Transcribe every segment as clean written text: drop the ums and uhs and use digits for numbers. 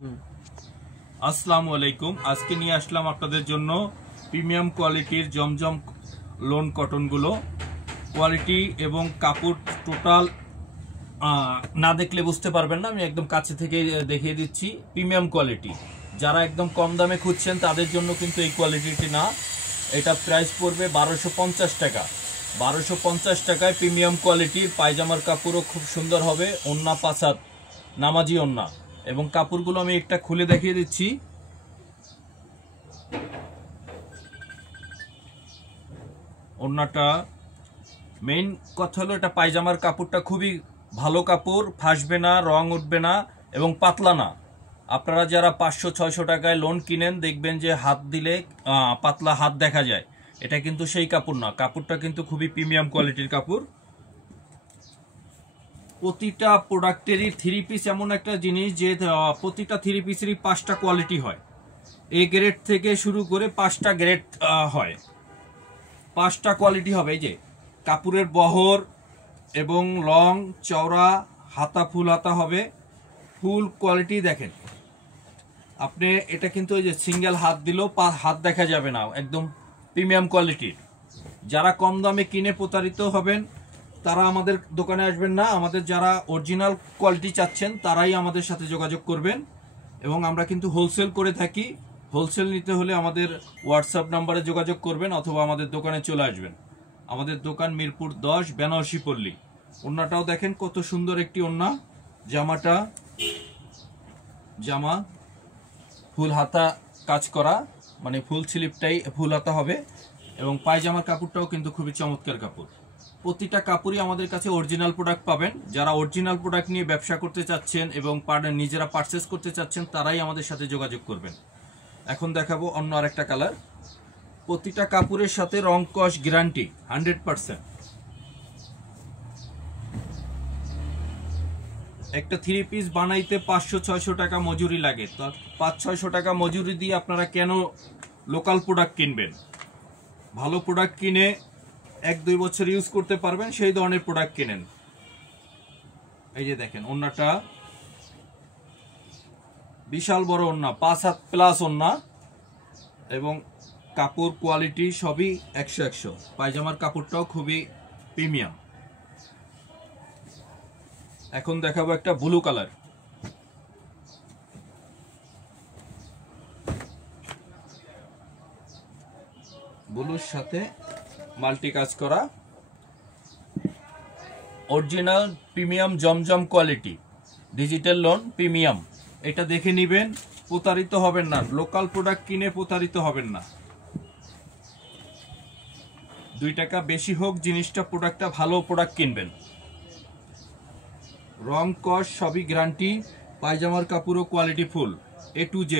আসসালামু আলাইকুম। আজকে নিয়ে আসলাম আপনাদের জন্য প্রিমিয়াম কোয়ালিটির জমজম লোন কটনগুলো। কোয়ালিটি এবং কাপড় টোটাল না দেখলে বুঝতে পারবেন না, আমি একদম কাছে থেকে দেখিয়ে দিচ্ছি। প্রিমিয়াম কোয়ালিটি, যারা একদম কম দামে খুঁজছেন তাদের জন্য কিন্তু এই কোয়ালিটিটি না। এটা প্রাইস পড়বে 1250 টাকা। 1250 টাকায় প্রিমিয়াম কোয়ালিটির পায়জামার কাপড়ও খুব সুন্দর হবে। ওন্না 5 হাত নামাজি ওন্না, এবং কাপড়গুলো আমি একটা খুলে দেখিয়ে দিচ্ছি। ওন্নাটা মেইন কথা হলো, এটা পায়জামার কাপড়টা খুবই ভালো কাপড়, ফাসবে না, রং উঠবে না এবং পাতলা না। আপনারা যারা 500-600 টাকায় লোন কিনেন, দেখবেন যে হাত দিলে পাতলা হাত দেখা যায়। এটা কিন্তু সেই কাপড় না, কাপড়টা কিন্তু খুবই প্রিমিয়াম কোয়ালিটির কাপড়। প্রতিটা প্রোডাক্টেরই থ্রি পিস এমন একটা জিনিস যে প্রতিটা থ্রি পিসেরই 5টা কোয়ালিটি হয়। এ গ্রেড থেকে শুরু করে 5টা গ্রেড হয়, 5টা কোয়ালিটি হবে। এই যে কাপড়ের বহর এবং লং চওড়া, হাতা ফুল হাতা হবে, ফুল কোয়ালিটি দেখেন আপনি। এটা কিন্তু এই যে সিঙ্গেল হাত দিলেও হাত দেখা যাবে না, একদম প্রিমিয়াম কোয়ালিটির। যারা কম দামে কিনে প্রতারিত হবেন তারা আমাদের দোকানে আসবেন না। আমাদের যারা অরিজিনাল কোয়ালিটি চাচ্ছেন তারাই আমাদের সাথে যোগাযোগ করবেন, এবং আমরা কিন্তু হোলসেল করে থাকি। হোলসেল নিতে হলে আমাদের হোয়াটসঅ্যাপ নাম্বারে যোগাযোগ করবেন অথবা আমাদের দোকানে চলে আসবেন। আমাদের দোকান মিরপুর 10, বেনারসি পল্লী। ওন্নাটাও দেখেন কত সুন্দর একটি ওন্না। জামা ফুল হাতা কাজ করা, মানে ফুল স্লিপটাই ফুল হাতা হবে, এবং পায়জামার কাপড়টাও কিন্তু খুবই চমৎকার কাপড়। প্রতিটা কাপড়ই আমাদের কাছে অরিজিনাল প্রোডাক্ট পাবেন। যারা অরিজিনাল প্রোডাক্ট নিয়ে ব্যবসা করতে চাচ্ছেন এবং নিজেরা পারচেস করতে চাচ্ছেন তারাই আমাদের সাথে যোগাযোগ করবেন। এখন দেখাবো অন্য আরেকটা কালার। প্রতিটা কাপড়ের সাথে রং কস গ্যারান্টি 100%। একটা থ্রি পিস বানাইতে 500-600 টাকা মজুরি লাগে, তো 500-600 টাকা মজুরি দিয়ে আপনারা কেন লোকাল প্রোডাক্ট কিনবেন? ভালো প্রোডাক্ট কিনে 1-2 বছর ইউজ করতে পারবেন, সেই ধরনের প্রোডাক্ট কিনেন। এই যে দেখেন ওন্নাটা বিশাল বড় ওন্না, 5 হাত প্লাস ওন্না, এবং কাপড় কোয়ালিটি সবই 100-100। পায়জামার কাপড়টাও খুবই প্রিমিয়াম। এখন দেখাবো একটা ব্লু কালার। ব্লুর সাথে মাল্টি কাজ করা, অরিজিনাল প্রিমিয়াম জমজম কোয়ালিটি ডিজিটাল লোন প্রিমিয়াম। এটা দেখে নিবেন, প্রতারিত হবেন না। লোকাল প্রোডাক্ট কিনে প্রতারিত হবেন না। 2 টাকা বেশি হোক জিনিসটা, প্রোডাক্টটা ভালো প্রোডাক্ট কিনবেন। রং কস সবই গ্যারান্টি। পায়জামার কাপড়ও quality full A to Z।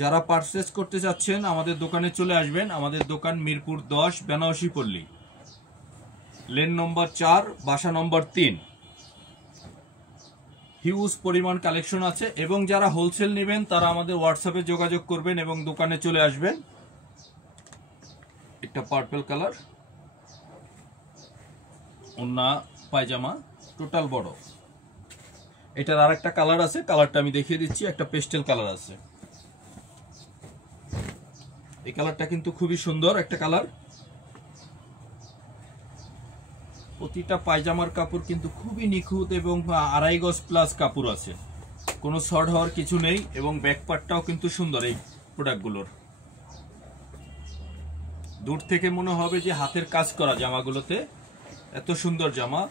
যারা পারচেস করতে চাচ্ছেন আমাদের দোকানে চলে আসবেন। আমাদের দোকান মিরপুর 10, বেনারসি পল্লী, লেন নম্বর 4, বাসা নম্বর 3। হিউজ পরিমাণ কালেকশন আছে, এবং যারা হোলসেল নেবেন তারা আমাদের হোয়াটসঅ্যাপে যোগাযোগ করবেন এবং দোকানে চলে আসবেন। একটা পার্পল কালার ওন্না, পায়জামা টোটাল বড়। এটার আরেকটা কালার আছে, কালারটা আমি দেখিয়ে দিচ্ছি। একটা পেস্টেল কালার আছে, এই কালারটা কিন্তু খুবই সুন্দর একটা কালার। প্রতিটা পায়জামার কাপড় কিন্তু খুবই নিখুঁত, এবং 2.5 গজ প্লাস কাপড় আছে, কোনো শর্ট হওয়ার কিছু নেই, এবং ব্যাক পার্টটাও কিন্তু সুন্দর। এই প্রোডাক্টগুলোর দূর থেকে মনে হবে যে হাতের কাজ করা জামাগুলোতে। এত সুন্দর জামা,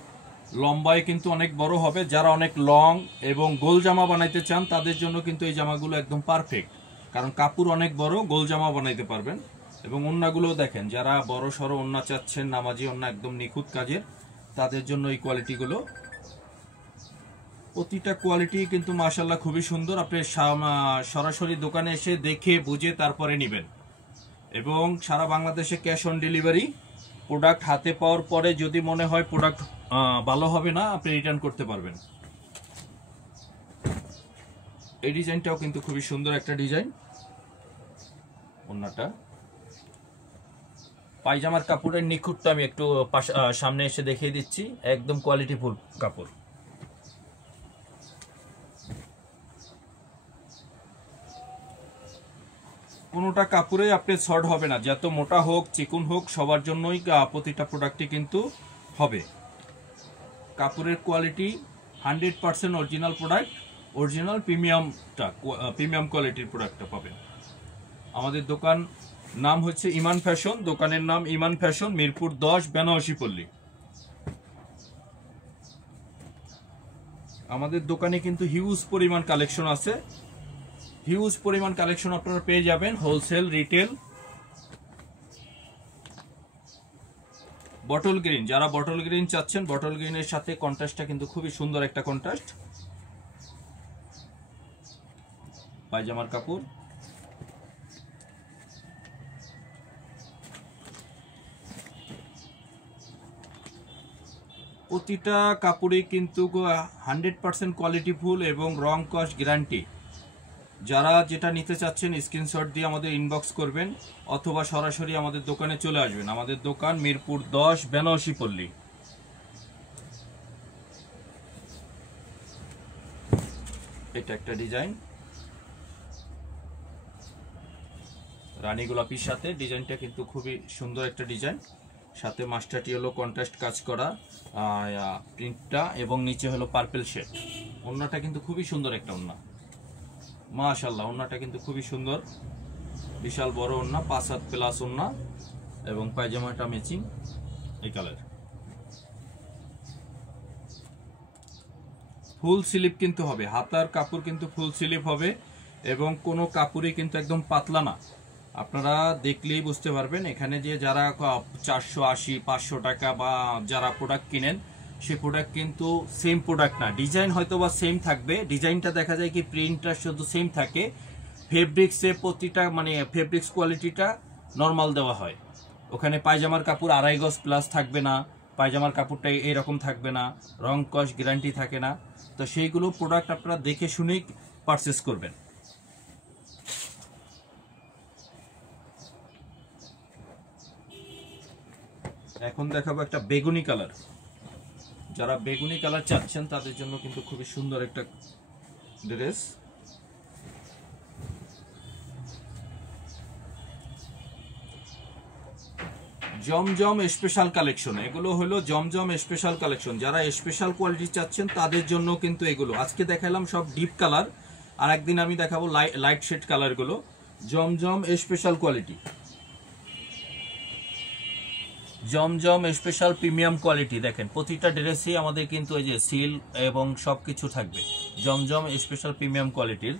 লম্বায় কিন্তু অনেক বড় হবে। যারা অনেক লং এবং গোল জামা বানাইতে চান তাদের জন্য কিন্তু এই জামাগুলো একদম পারফেক্ট, কারণ কাপড় অনেক বড়, গোল জামা বানাইতে পারবেন। এবং ওন্নাগুলো দেখেন, যারা বড় সড়ো ওন্না চাচ্ছেন, নামাজি ওন্না একদম নিখুঁত কাজের, তাদের জন্য এই কোয়ালিটিগুলো। প্রতিটা কোয়ালিটি কিন্তু মাশাআল্লাহ খুবই সুন্দর। আপনি সরাসরি দোকানে এসে দেখে বুঝে তারপরে নেবেন, এবং সারা বাংলাদেশে ক্যাশ অন ডেলিভারি। প্রোডাক্ট হাতে পাওয়ার পরে যদি মনে হয় প্রোডাক্ট ভালো হবে না, আপনি রিটার্ন করতে পারবেন। এই ডিজাইনটাও কিন্তু খুবই সুন্দর একটা ডিজাইন। ওন্নাটা, পায়জামার কাপড়ের নিখুঁতটা আমি একটু সামনে এসে দেখিয়ে দিচ্ছি। একদম কোয়ালিটিফুল কাপড়। কোনোটা কাপড়ে আপনি শর্ট হবে না, যত মোটা হোক চিকুন হোক সবার জন্যই প্রতিটা প্রোডাক্টই কিন্তু হবে। কাপড়ের quality 100% original product, original premium কোয়ালিটির প্রোডাক্টটা পাবেন। আমাদের দোকান নাম হচ্ছে ইমান ফ্যাশন, দোকানের নাম ইমান ফ্যাশন, মিরপুর 10, বেনারসি পল্লী। আমাদের দোকানে কিন্তু হিউজ পরিমাণ কালেকশন আছে, হিউজ পরিমাণ কালেকশন আপনারা পেয়ে যাবেন, হোলসেল, রিটেল। বটল গ্রিন, যারা বটল গ্রিন চাচ্ছেন, বটল গ্রিনের সাথে কন্ট্রাস্টটা কিন্তু খুবই সুন্দর একটা কন্ট্রাস্ট। পায়জামার কাপড়, প্রতিটা কাপড়ে কিন্তু 100% কোয়ালিটি ফুল এবং রং কস্ট গ্যারান্টি। যারা যেটা নিতে চাচ্ছেন স্ক্রিনশট দিয়ে আমাদের ইনবক্স করবেন অথবা সরাসরি আমাদের দোকানে চলে আসবেন। আমাদের দোকান মিরপুর 10, বেনারসি পল্লী। এটা একটা ডিজাইন রানী গোলাপির সাথে, ডিজাইনটা কিন্তু খুবই সুন্দর একটা ডিজাইন, সাথে মাস্টার্ড ইয়েলো কন্ট্রাস্ট কাজ করা প্রিন্টটা, এবং নিচে হলো পার্পল শেড। ওড়নাটা কিন্তু খুবই সুন্দর একটা ওড়না, মাশাআল্লাহ। ওড়নাটা কিন্তু খুবই সুন্দর, বিশাল বড় ওড়না, 5 হাত প্লাস ওড়না, এবং পায়জামাটা ম্যাচিং এই কালার। ফুল স্লিপ কিন্তু হবে, হাতার কাপড় কিন্তু ফুল স্লিপ হবে, এবং কোনো কাপড়ই কিন্তু একদম পাতলা না। আপনারা দেখলেই বুঝতে পারবেন। এখানে যে যারা 480, 500 টাকা বা যারা প্রোডাক্ট কিনেন, সেই প্রোডাক্ট কিন্তু সেম প্রোডাক্ট না। ডিজাইন হয়তো বা সেম থাকবে, ডিজাইনটা দেখা যায় কি প্রিন্টটা শুধু সেম থাকে, ফেব্রিক্সে প্রতিটা মানে ফেব্রিক্স কোয়ালিটিটা নর্মাল দেওয়া হয়। ওখানে পায়জামার কাপড় 2.5 গজ প্লাস থাকবে না, পায়জামার কাপড়টা এইরকম থাকবে না, রং কস্ট গ্যারান্টি থাকে না। তো সেইগুলো প্রোডাক্ট আপনারা দেখে শুনেই পারচেস করবেন। এখন দেখাবো একটা বেগুনি কালার। যারা বেগুনি কালার চাচ্ছেন তাদের জন্য কিন্তু খুবই সুন্দর একটা ড্রেস। জমজম স্পেশাল কালেকশন, এগুলো হলো জমজম স্পেশাল কালেকশন। যারা স্পেশাল কোয়ালিটি চাচ্ছেন তাদের জন্য কিন্তু এগুলো। আজকে দেখালাম সব ডিপ কালার, আর একদিন আমি দেখাবো লাইট শেড কালারগুলো। জমজম স্পেশাল কোয়ালিটি, জমজম স্পেশাল প্রিমিয়াম কোয়ালিটি। দেখেন প্রতিটা ড্রেসই আমাদের কিন্তু এই যে সিল এবং সবকিছু থাকবে, জমজম স্পেশাল প্রিমিয়াম কোয়ালিটির।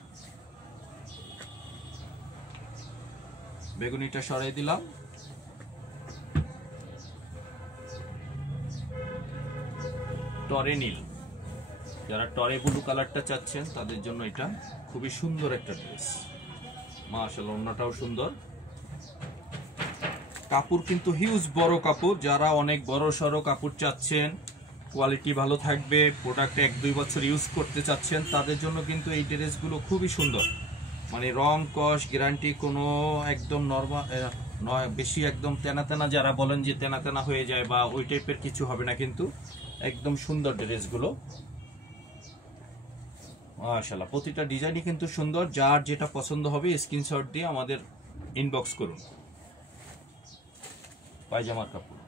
বেগুনিটা সরাই দিলাম। টরে নীল, যারা টরে ব্লু কালারটা চাচ্ছেন তাদের জন্য এটা খুবই সুন্দর একটা ড্রেস, মাশাআল্লাহ। ওড়নাটাও সুন্দর, কাপড় কিন্তু হিউজ বড় কাপড়। যারা অনেক বড় সড়ো কাপড় চাচ্ছেন, কোয়ালিটি ভালো থাকবে, প্রোডাক্ট 1-2 বছর ইউজ করতে চাচ্ছেন, তাদের জন্য কিন্তু এই ড্রেসগুলো খুবই সুন্দর। মানে রং কস্ট গ্যারান্টি, কোনো একদম নরমাল নয়, বেশি একদম তেনা তেনা যারা বলেন যে তেনা তেনা হয়ে যায় বা ওই টাইপের কিছু হবে না, কিন্তু একদম সুন্দর ড্রেসগুলো, মাশাআল্লাহ। প্রতিটা ডিজাইনই কিন্তু সুন্দর। যার যেটা পছন্দ হবে স্ক্রিনশট দিয়ে আমাদের ইনবক্স করুন। পায়জামার কাপড়,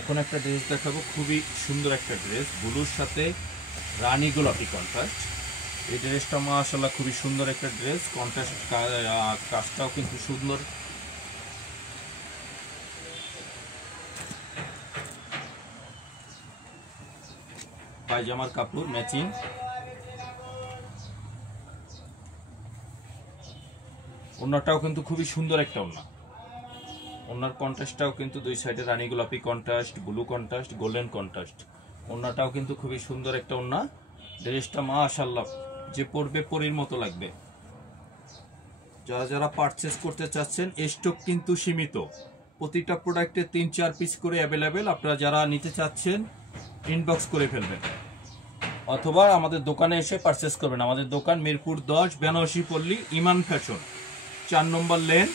এখন একটা ড্রেস দেখাবো, খুবই সুন্দর একটা ড্রেস, ব্লুর সাথে রানী গোলাপি কন্ট্রাস্ট। এই ড্রেসটা মাশাআল্লাহ খুবই সুন্দর একটা ড্রেস, কন্ট্রাস্ট কাজটাও কিন্তু সুন্দর। পায়জামার কাপড় ম্যাচিং, ওড়নাটাও কিন্তু খুবই সুন্দর একটা ওড়না। ওড়নার কন্ট্রাস্টটাও কিন্তু দুই সাইডে রানী গোলাপি contrast, blue contrast, golden contrast. ওড়নাটাও কিন্তু খুবই সুন্দর একটা ওড়না। ড্রেসটা মাশাআল্লাহ যে পরবে পরীর মতো লাগবে। যারা যারা পারচেস করতে চাচ্ছেন, স্টক কিন্তু সীমিত, প্রতিটা প্রোডাক্টে 3-4 পিস করে অ্যাভেলেবেল। আপনারা যারা নিতে চাচ্ছেন ইনবক্স করে ফেলবেন অথবা আমাদের দোকানে এসে পারচেস করবেন। আমাদের দোকান মিরপুর 10, বেনারসি পল্লী, ইমান ফ্যাশন, 4 নম্বর লেন,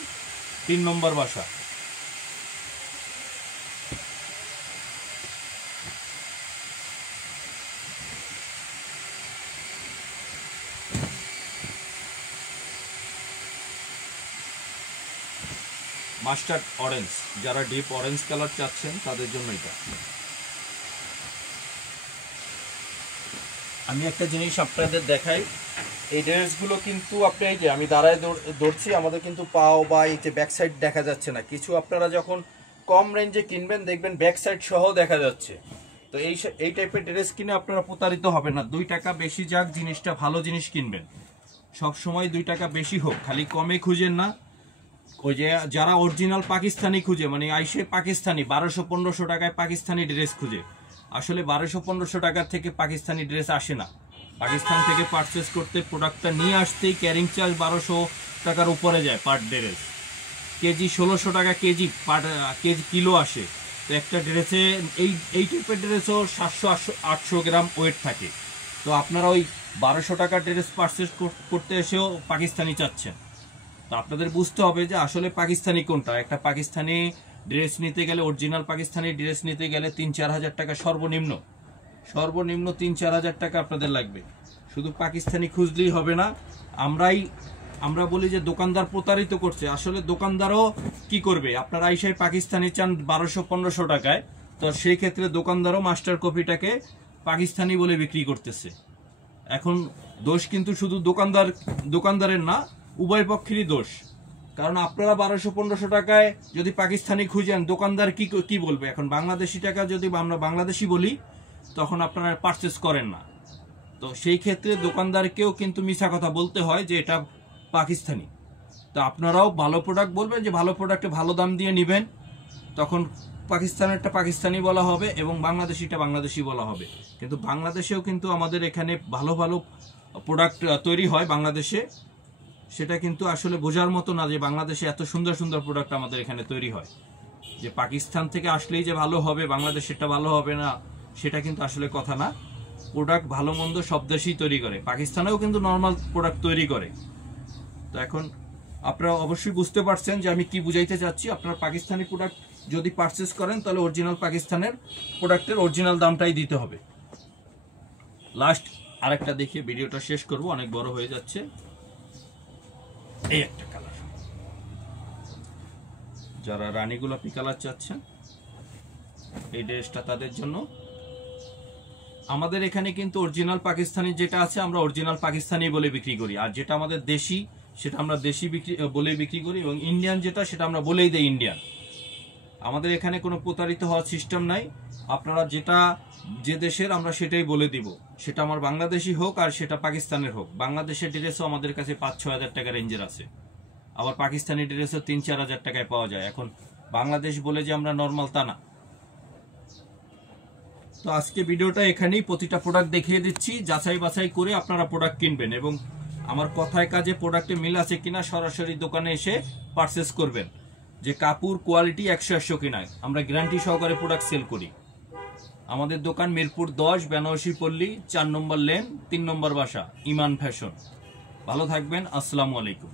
3 নম্বর বাসা। মাস্টার্ড অরেঞ্জ, যারা ডিপ অরেঞ্জ কালার চাচ্ছেন তাদের জন্য এটা। আমি একটা জিনিস আপনাদের দেখাই, এই ড্রেসগুলো কিন্তু আপনি এই যে আমি দাঁড়ায় ধরছি, আমাদের কিন্তু পাও বা এই যে ব্যাক সাইড দেখা যাচ্ছে না। কিছু আপনারা যখন কম রেঞ্জে কিনবেন দেখবেন ব্যাক সাইড সহ দেখা যাচ্ছে। তো এই টাইপের ড্রেস কিনে আপনারা প্রতারিত হবেন না। 2 টাকা বেশি যাক, জিনিসটা ভালো জিনিস কিনবেন। সব সময় 2 টাকা বেশি হোক, খালি কমে খুঁজেন না। ওই যে যারা অরিজিনাল পাকিস্তানি খুঁজে, মানে আইসে পাকিস্তানি 1200-1500 টাকায় পাকিস্তানি ড্রেস খুঁজে, আসলে 1200-1500 টাকার থেকে পাকিস্তানি ড্রেস আসে না। পাকিস্তান থেকে পারচেস করতে প্রোডাক্টটা নিয়ে আসতেই ক্যারিং চার্জ 1200 টাকার উপরে যায় পার ড্রেস। কেজি 1600 টাকা কেজি পার কেজি কিলো আসে। তো একটা ড্রেসে এই টাইপের ড্রেসও 700-800 গ্রাম ওয়েট থাকে। তো আপনারা ওই 1200 টাকার ড্রেস পারচেস করতে এসেও পাকিস্তানি চাচ্ছেন। তো আপনাদের বুঝতে হবে যে আসলে পাকিস্তানি কোনটা। একটা পাকিস্তানি ড্রেস নিতে গেলে, অরিজিনাল পাকিস্তানি ড্রেস নিতে গেলে 3-4 হাজার টাকা সর্বনিম্ন 3-4 হাজার টাকা আপনাদের লাগবে। শুধু পাকিস্তানি খুঁজলেই হবে না। আমরা বলি যে দোকানদার প্রতারিত করছে, আসলে দোকানদারও কি করবে, আপনারা আইসাই পাকিস্তানি চান 1200-1500 টাকায়, তো সেই ক্ষেত্রে দোকানদারও মাস্টার কপিটাকে পাকিস্তানি বলে বিক্রি করতেছে। এখন দোষ কিন্তু শুধু দোকানদারের না, উভয় পক্ষেরই দোষ। কারণ আপনারা 1200-1500 টাকায় যদি পাকিস্তানি খুঁজেন, দোকানদার কি বলবে? এখন বাংলাদেশি টাকা যদি আমরা বাংলাদেশি বলি, তখন আপনারা পারচেস করেন না। তো সেই ক্ষেত্রে দোকানদারকেও কিন্তু মিছা কথা বলতে হয় যে এটা পাকিস্তানি। তো আপনারাও ভালো প্রোডাক্ট বলবেন যে ভালো প্রোডাক্টে ভালো দাম দিয়ে নেবেন, তখন পাকিস্তানেরটা পাকিস্তানি বলা হবে এবং বাংলাদেশিটা বাংলাদেশি বলা হবে। কিন্তু বাংলাদেশেও কিন্তু আমাদের এখানে ভালো ভালো প্রোডাক্ট তৈরি হয় বাংলাদেশে। সেটা কিন্তু আসলে বোঝার মতো না যে বাংলাদেশে এত সুন্দর সুন্দর প্রোডাক্ট আমাদের এখানে তৈরি হয়। যে পাকিস্তান থেকে আসলেই যে ভালো হবে, বাংলাদেশেরটা ভালো হবে না, সেটা কিন্তু আসলে কথা না। প্রোডাক্ট ভালো মন্দ সব দেশেই তৈরি করে, পাকিস্তানেও কিন্তু নর্মাল প্রোডাক্ট তৈরি করে। তো এখন আপনারা অবশ্যই বুঝতে পারছেন যে আমি কি বুঝাইতে চাচ্ছি। আপনারা পাকিস্তানি প্রোডাক্ট যদি পারচেস করেন, তাহলে অরিজিনাল পাকিস্তানের প্রোডাক্টের অরিজিনাল দামটাই দিতে হবে। লাস্ট আরেকটা দেখিয়ে ভিডিওটা শেষ করব, অনেক বড় হয়ে যাচ্ছে। এই একটা কালার, যারা রানী গোলাপি কালার চাচ্ছেন, এই ড্রেসটা তাদের জন্য। আমাদের এখানে কিন্তু অরিজিনাল পাকিস্তানি যেটা আছে, আমরা অরিজিনাল পাকিস্তানি বলে বিক্রি করি, আর যেটা আমাদের দেশি সেটা আমরা দেশি বলে বিক্রি করি, এবং ইন্ডিয়ান যেটা সেটা আমরা বলেই দেই ইন্ডিয়ান। আমাদের এখানে কোনো প্রতারিত হওয়ার সিস্টেম নাই। আপনারা যে দেশের আমরা সেটাই বলে দিব, সেটা আমার বাংলাদেশি হোক আর সেটা পাকিস্তানের হোক। বাংলাদেশের ড্রেসও আমাদের কাছে 5-6 হাজার টাকা রেঞ্জের আছে, আবার পাকিস্তানি ড্রেসও 3-4 হাজার টাকায় পাওয়া যায়। এখন বাংলাদেশ বলে যে আমরা নর্মাল তা না। তো আজকে ভিডিওটা এখানেই, প্রতিটা প্রোডাক্ট দেখিয়ে দিচ্ছি, যাচাই বাছাই করে আপনারা প্রোডাক্ট কিনবেন এবং আমার কথায় কাজে প্রোডাক্টে মিল আছে কিনা সরাসরি দোকানে এসে পারচেস করবেন। যে কাপড় কোয়ালিটি 100 কিনা, আমরা গ্যারান্টি সহকারে প্রোডাক্ট সেল করি। আমাদের দোকান মিরপুর 10, বেনারসি পল্লী, 4 নম্বর লেন, 3 নম্বর বাসা, ইমান ফ্যাশন। ভালো থাকবেন, আসসালামু আলাইকুম।